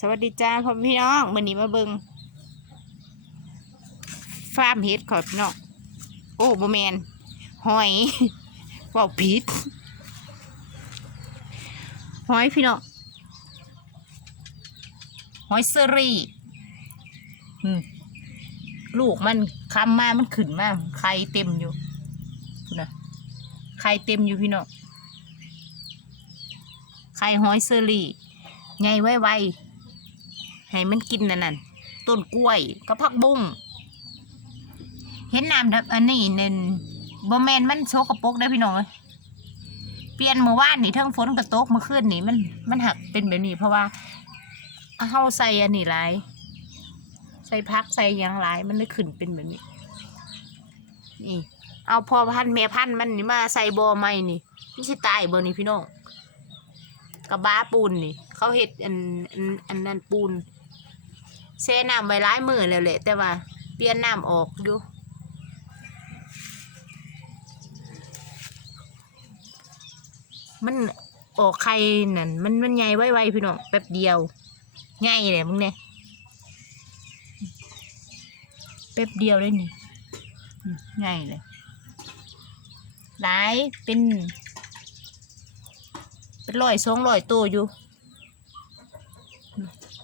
สวัสดีจ้าพ่อพี่น้องมื่อนี้มาเบิงฟาร์มเห็ดขอพี่น้องโอ้โบแมนหอยเว่าผิดหอยพี่น้องหอยเซรีลูกมันคำมามันขึ้นมากไข่เต็มอยู่นะไข่เต็มอยู่พี่น้องไข่หอยเซรีไงไว้ไวๆ ให้มันกินนั่นน่ะต้นกล้วยก็ผักบุ้งเห็นน้ำแบบอันนี้เน้นบ่แมนมันโชกระปกได้พี่น้องเอ้ยเปลี่ยนเมื่อวานนี่ทั้งฝนกระตกเมื่อคืนนี่มันมันหักเป็นแบบนี้เพราะว่าเฮาใส่อันนี้หลายใส่พักใส่ยังหลายมันเลยขึ้นเป็นแบบนี้ นี่ เอาพอพันแม่พันมันนี่มาใส่บอใหม่นี่มันสิตายบ่นี่พี่น้องกระบ้าปูนนี่ เขาเฮ็ดอันอันอันนั้นปูน แช่น้ำไว้หลายมือแล้วแหละแต่ว่าเปลี่ยนน้ำออกอยู่มันออกไข่นั่นมันมันใหญ่ไวๆพี่น้องแป๊บเดียวใหญ่เลยมึงเนี่ยแป๊บเดียวเลยนี่ใหญ่เลยหลายเป็น เป็นร้อยสองร้อยตัวอยู่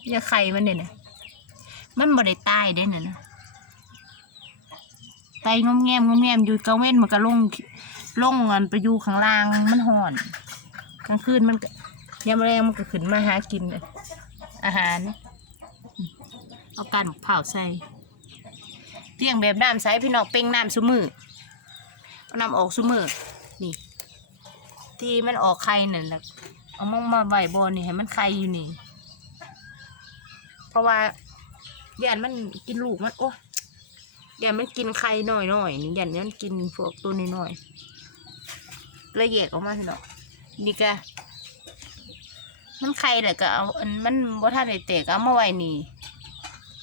เนี่ยไข่มันเนี่ยนะ มันบ่ได้ตายเด้น่ะนะไตงอมแงมงอมแงมอยู่เกาเว้นมันก็ลงลงกันไปอยู่ข้างล่างมันห่อนกลางคืนมันยามแรงมันก็ขึ้นมาหากิน อาหาร เอาการเผาใส่เลี้ยงแบบน้ำใสพี่น้องเป่งน้ำซุมือเอาน้ำออกซุมือนี่ ที่มันออกไข่นั่นแหละเอามองมาใบบอนี่ให้มันไข่อยู่นี่ เพราะว่า ยันมันกินลูกมัน โอ้ยันมันกินไข่หน่อยหน่อยนี่ยันมันกินพวกตัวน้อยหน่อยละเอียดออกมาพี่น้องนี่ก็มันไข่แหละก็เอาอันมันบ่ทันได้แตกเอามาไว้นี่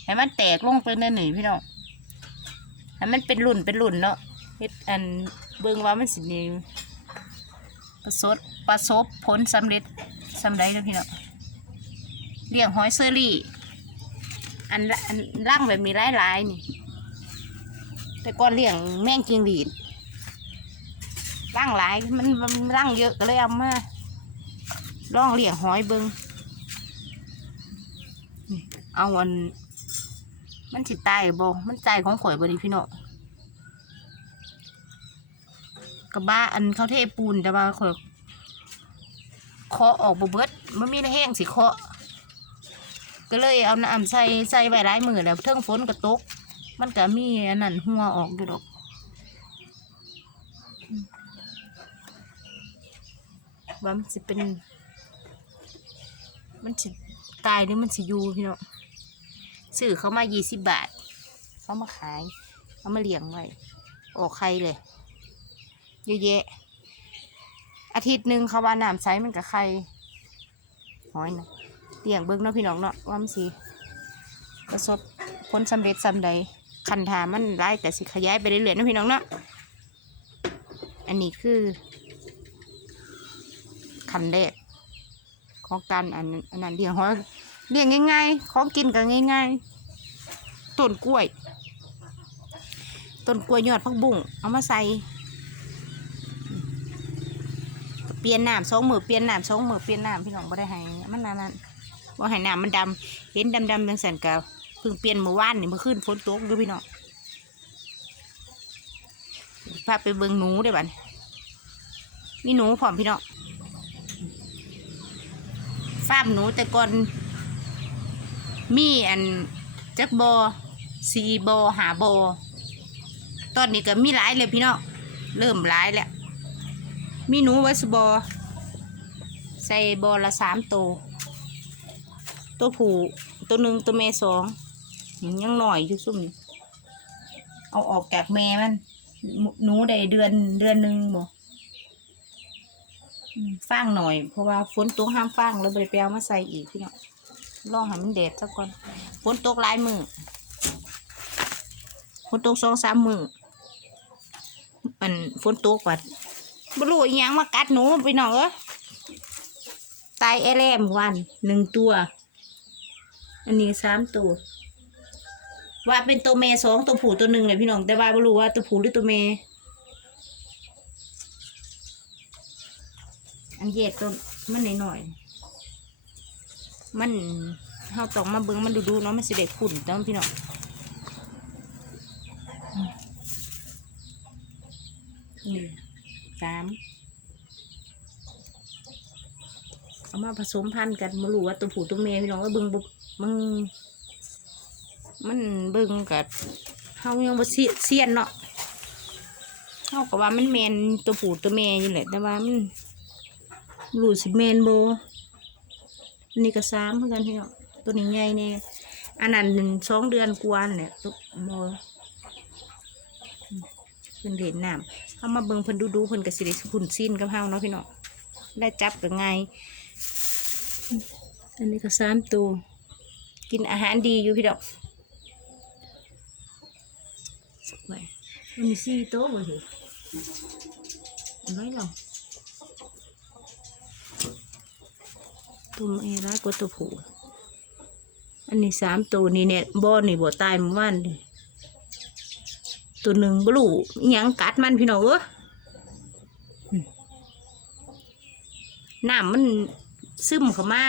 ให้มันแตกลงไปนั่นนี่พี่น้องให้มันเป็นรุ่นเป็นรุ่นเนาะเฮ็ดอันเบิ่งว่ามันสิมีประสบประสบผลสำเร็จสำใดเด้อพี่น้องเลี้ยงหอยเซอรี่ อันละอันร่างแบบมีหลายๆนี่ แต่ก่อนเลี้ยงแม่งจิงหรีดร่างหลายมันมันร่างเยอะก็เลยเอามาลองเลี้ยงหอยเบิงเอาอัน มันสิตายบ่มันใจของข่อยบ่ดีพี่น้องกระบ้าอันเขาเทปูนแต่ว่าข่อยเคาะออกบ่เบิดมันมีแห้งสิเคาะ ก็เลยเอาน้ำใส่ใส่ไว้หลายมือแล้วเทิงฝนก็ตก มันก็มีอันนั้นหัวออกอยู่ดอกว่ามันสิเป็น มันสิตายหรือมันสิอยู่พี่น้องซื้อเขามายี่สิบบาท เขามาขายเขามาเลี้ยงไว้ออกไข่เลยเยอะแยะ อาทิตย์หนึ่งเขาว่าน้ำใสมันกับไข่หอยนะเลี้ยงเบิ้งเนาะพี่น้องเนาะ ว่ามันสิประสบผลสำเร็จสำใดคันถามันไล่แต่สิขยายไปเรื่อยๆนะพี่น้องเนาะอันนี้คือคันแรกของการอันอันนั้นเลี้ยงหอยเลี้ยงง่าย ๆ ของกินก็ง่ายๆต้นกล้วยต้นกล้วยยอดผักบุ้งเอามาใส่เปลี่ยนน้ำสองมือเปลี่ยนน้ำสองมือเปลี่ยนน้ำพี่น้องบ่ได้ให้มันนั่นนั่ นบ่ให้น้ำมันดำเห็นดำดำๆจังสันกะเพิ่งเปลี่ยนเมื่อวานนี่เมื่อคืนฝนตกดูพี่น้องพาไปเบิ่งหนูได้บัดนี้มีหนูพร้อมพี่น้องฟาร์มหนูแต่ก่อนมีอันจักบอสีบอหาบอตอนนี้ก็มีหลายเลยพี่น้องเริ่มหลายแล้วมีหนูไว้สบอใส่บอละสามตัว ตัวผู้ตัวหนึ่งตัวแม่สองยังหน่อยอยู่ซุ่มนี่เอาออกจากแม่มันหนูได้เดือนเดือนหนึ่งบ่ฟางหน่อย เพราะว่าฝนตกห้ามฟางแล้วไปไปเอามาใส่อีกพี่น้องลองให้มันแดดซะก่อนฝนตกหลายมือฝนตกสองสามมือมันฝนตกวัดบรู้อิหยังมากัดหนูพี่น้องเอ้ยตายแอแลมวันหนึ่งตัว อันนี้สามตัว ว่าเป็นตัวเมสองตัวผู้ตัวหนึ่งเลยพี่น้องแต่ว่าไม่รู้ว่าตัวผู้หรือตัวเมอันแยกตัวมันหน่อยๆมันเฮาต้องมาเบิ่งมันดูๆเนาะมันสิได้ขุ่นเนาะพี่น้องนี่สาม เอามาผสมพันธุ์กันมารู้ว่าตัวผู้ตัวเมียพี่น้องว่าเบิ่งบ่มึงมันเบิ่งกับเฮายังบ่เสียเซียนเนาะเฮาก็ว่ามันแมนตัวผู้ตัวแม่อยู่แหละ แต่ว่ามันรู้สิแมนบ่อันนี้ก็สามเหมือนกันพี่เนาะตัวนี้ใหญ่แน่อันนั้นหนึ่งสองเดือนกว่านั่นแหละตัวบ่เพิ่นเล่นน้ำเฮามาเบิ่งเพิ่นดูดูเพิ่นก็สิได้หุ่นซีนกับเฮาเนาะพี่เนาะได้จับก็ง่าย อันนี้ก็สามตัว กินอาหารดีอยู่พี่ดอกไว้มันมีสี่โต๊ะบ่สิเอาไว้หรอตัวเอร้ายกว่าตัวผู้อันนี้สามตัวนี่เนี่ยบ่อนี่บ่ตายเมื่อวานนี่ตัวหนึ่งบลูอิหยังกัดมันพี่น้องเอ้ออืมน้ำมัน ซึมเข้ามา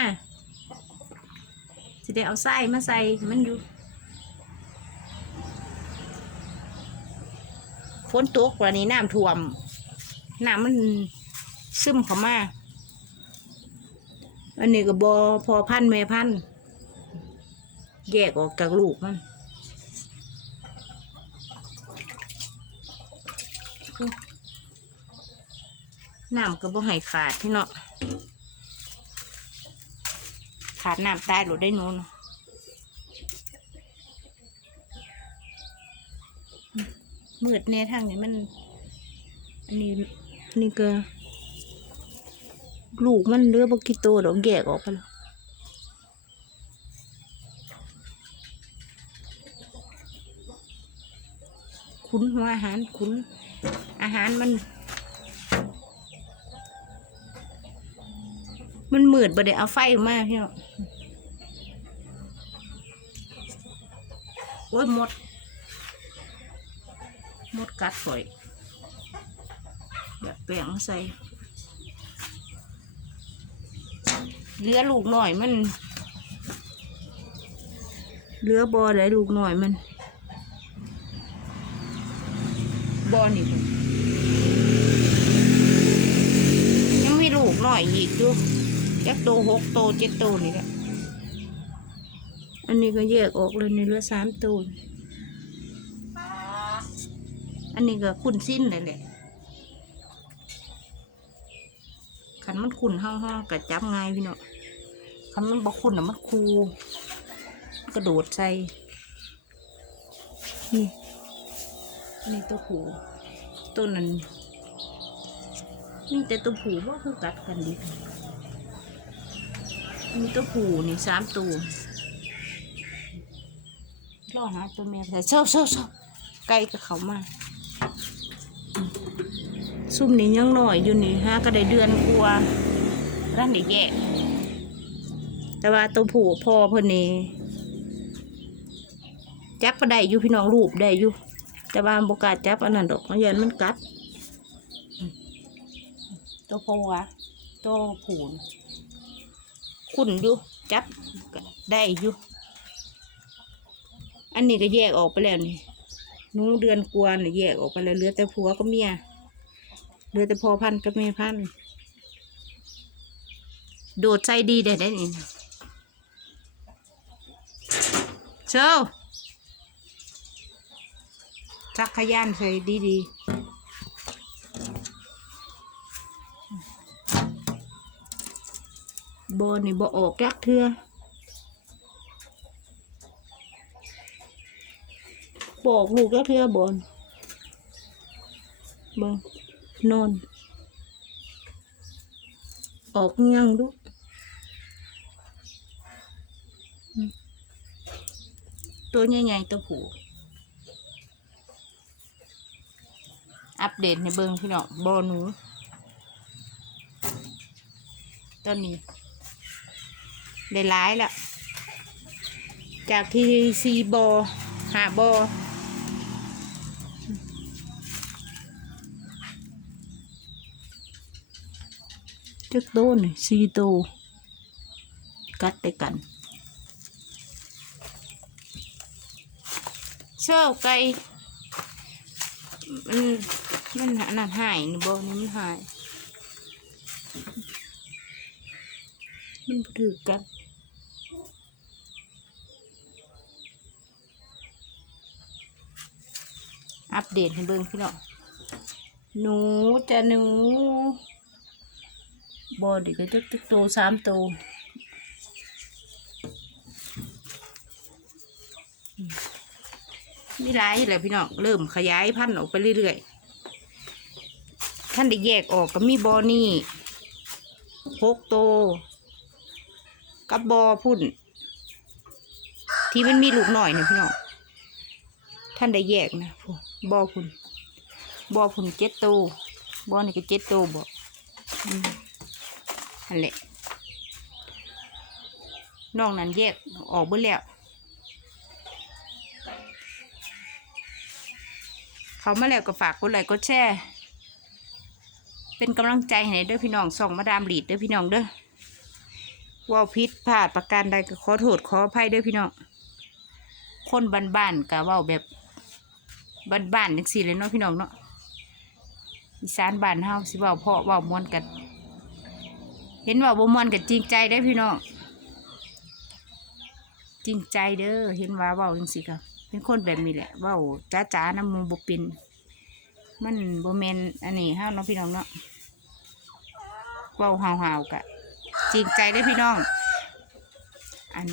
สิได้เอาไส้มาใส่มันอยู่ฝนตกวันนี้น้ำท่วมน้ำมันซึมเข้ามาอันนี้ก็บอพอพันธุ์แม่พันธ์แยกออกจากลูกมันน้ำก็บ่ให้ขาดที่เนาะ ขาดน้ำตายหรือได้นูเนมืดแน่ทางนี้มัน อันนี้นี่ก็ ลูกมันเลือบกิโตดอกแยกออกไปแล้วคุ้นหัวอาหารคุ้นอาหารมัน มันมืดบ่ได้เอาไฟมาพี่น้อ โอ้ยหมด หมดกัดฝอยแบบแปลงใส่เหลือลูกหน่อยมันเหลือบอได้ลูกหน่อยมันบอนี่ยังมีลูกหน่อยอีกอยู่จักโตหกโตเจ็ดโตนี่แหละ อันนี้ก็แยกออกเลยในเหลือสามโตนอันนี้ก็ขุนสิ้นเลยแหละขันมันขุนห้องๆกระจับง่ายพี่เนาะขันมันบอกขุนอะมันคูกระโดดใส่นี่นี่ตัวผูตัวนั้นนี่แต่ตัวผูว่าคือกัดกันดีมีตัวผูนี่สามตัว รอหาตัวแม่แต่เช้าเช้าเช้าไก่กับเขามาอืมซุ่มนี่ยังหน่อยอยู่นี่ฮะก็ได้เดือนกลัวาร้านนี่แย่แต่ว่าตัวผู้พ่อเพิ่นนี่จับก็ได้อยู่พี่น้องรูปได้อยู่แต่ว่าบกล้าจับอันนั้นดอกมันยันมันกัดอืมตัวพ่อวะตัวผู้น่ะขุนอยู่จับก็ได้อยู่ อันนี้ก็แยกออกไปแล้วนี่หนูเดือนกวนนี่แยกออกไปแล้วเหลือแต่ผัวกับเมียเหลือแต่พ่อพันธ์กับแม่พันธุ์โดดใจดีได้ได้นี่เช้าจักขยานใส่ดีดีบอนี่บอออกจักเทือ บอกลูกจักเทือบอนเบงนอน ออกยังลูกอืมตัวใหญ่ๆตัวผูอัปเดตในเบิงพี่น้องบอหนูตอนนี้ ได้ร้ายแล้ว จากที่ซีบอหาบอ จักโตนี่ซีโตกัดได้กันเชื่อไก่มันมันอันนั้นหายนี่บ่นี่มันหาย มันถือกันอัปเดตให้เบิ่งพี่น้องหนูจะหนู บอดีก็จะตึกโตสามโตวมีหลายอยู่แหละพี่น้องเริ่มขยายพันธุ์ออกไปเรื่อยๆท่านได้แยกออกก็มีบอนี่หกโตวกับบอพุ่น ที่มันมีลูกหน่อยเนี่ยพี่น้องท่านได้แยกนะบอพุ่นบอพุ่นเจ็ดตัวบอนี่ก็เจ็ดตัวบอ นั่นแหละนอกนั้นแยกออกเบิดแล้วเขามาแล้วก็ฝากกดไลค์กดแชร์เป็นกำลังใจให้เด้อพี่น้องส่องมาดามหลีดเด้อพี่น้องเด้อว่าพิษพลาดประการใดก็ขอโทษขออภัยเด้อพี่น้องคนบ้านๆก็เว้าแบบบ้านๆจังสี่เลยเนาะพี่น้องเนาะอีสานบ้านเฮาสิว้าเพาะว้ามวนกัน เห็นว่าบ่มวนกันจริงใจได้พี่น้องจริงใจเด้อเห็นว่าเว้าจังซี่ก็เป็นคนแบบนี้แหละเว้าจ้าๆน้ำมูบ่เป็นมันบ่แม่นอันนี้เฮาเนาะพี่น้องเนาะเว้าห่าวๆกะจริงใจได้พี่น้อง อัน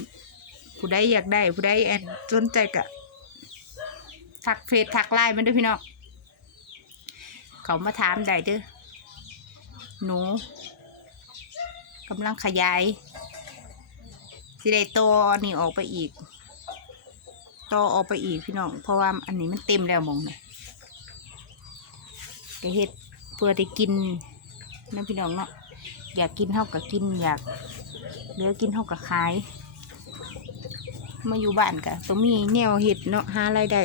ผู้ใดอยากได้ผู้ใดแอนสนใจกะทักเฟซทักไลน์มันด้วยพี่น้องเขามาถามได้เด้อหนู กำลังขยายสิได้ตัวนี่ออกไปอีกต่อออกไปอีกพี่น้อง เพราะว่าอันนี้มันเต็มแล้วมองนะก็เฮ็ดเพื่อได้กินนะพี่น้องเนาะอยากกินเท่ากับกิน อยากเหลือกินเท่ากับขาย มาอยู่บ้านกะต้องมีแนวเห็ดเนาะหารายได้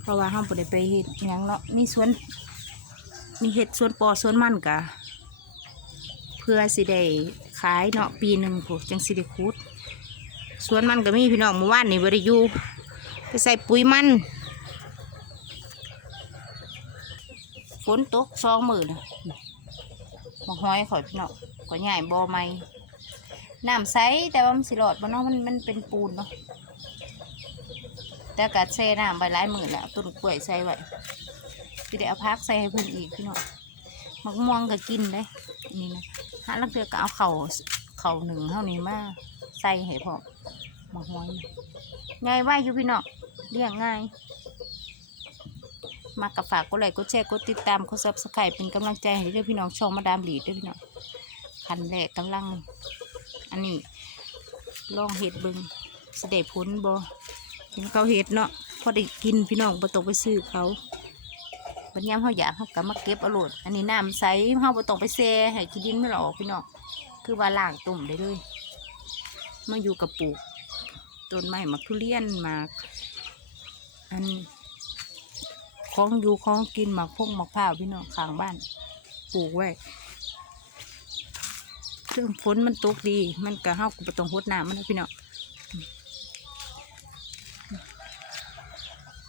เพราะว่าห้องบ่ได้ไปเฮ็ดหยังเนาะมีสวนมีเฮ็ดสวนปอสวนมันกะ พื่อสิได้ขายเนาะปีหนึ่งพวกจังสิได้คูดสวนมันก็มีพี่น้องเมื่อวานนี่บ่ได้อยู่ไปใส่ปุ๋ยมันฝนตกสองหมือนมาห้อยข่อยพี่น้องก็ใหญ่บ่อใหม่น้ำใสแต่ว่ามันสิรอดบ่เนาะมันมันเป็นปูนเนาะแต่กะเซน้ำใบหลายหมื่นแล้วต้นกล้วยใส่ไว้สิได้เอาพักใส่ให้เพิ่นอีกพี่น้องมะม่วงก็กินได้นี่นะ หาลังเทือก็เอาเข่าเข่าหนึ่งเท่านี้มาใส่ให้พร้อมมะม่วงง่ายไว้อยู่พี่น้องเลี้ยงง่ายมากกับฝากกดไลค์กดแชร์กดติดตามกดซับสไครต์เป็นกำลังใจให้ด้วยพี่น้องช่องมาดามหลีดด้วยพี่น้องคันแรกกำลัง อันนี้ลองเห็ดเบิงสเดผลบ่เห็นเขาเห็ดเนาะพอได้กินพี่น้องบ่ต้องไปซื้อเขา บัดยามเขาอยากเขาก็มาเก็บเอาโหลดอันนี้น้ำใสเขาบ่ต้องไปแช่ให้ขี้ดินไม่หลอกพี่น้องคือว่าล้างตุ่มได้เลยมาอยู่กับปลูกต้นไม้มักทุเรียนมากอันของอยู่ของกินหมักพงหมักพร้าพี่น้องข้างบ้านปลูกไว้เรื่องฝนมันตกดี มันก็เฮาก็บ่ต้องหดน้ำมันนะพี่น้อง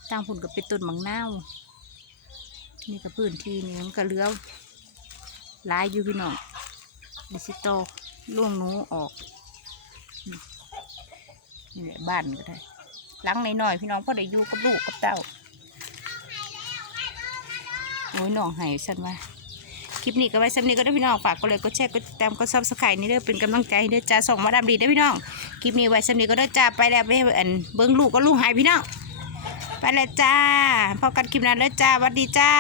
ตั้งผุนก็เป็นต้นมังนาว นี่ก็พื้นที่นี่มันก็เลือหลายอยู่พี่น้องดิสิโตล่วงหนูออกนี่แหละบ้านก็ได้หลังหน่อยๆพี่น้องพอได้อยู่กับลูกกับเต้าโอ้ยน้องหายฉันว่าคลิปนี้ก็ไว้สำนีก็ได้พี่น้องฝากก็เลยก็แชร์ก็ติดตามก็ซับสไครต์นี่เด้อเป็นกำลังใจให้เด้อจ้าส่งมาดามดีเด้พี่น้องคลิปนี้ไว้สำนีก็ได้จ้าไปแล้วไปอันเบิ้งลูกก็ลูกหายพี่น้อง ไปเลยจ้าพอกันคลิปนั้นเลยจ้าสวัสดีจ้า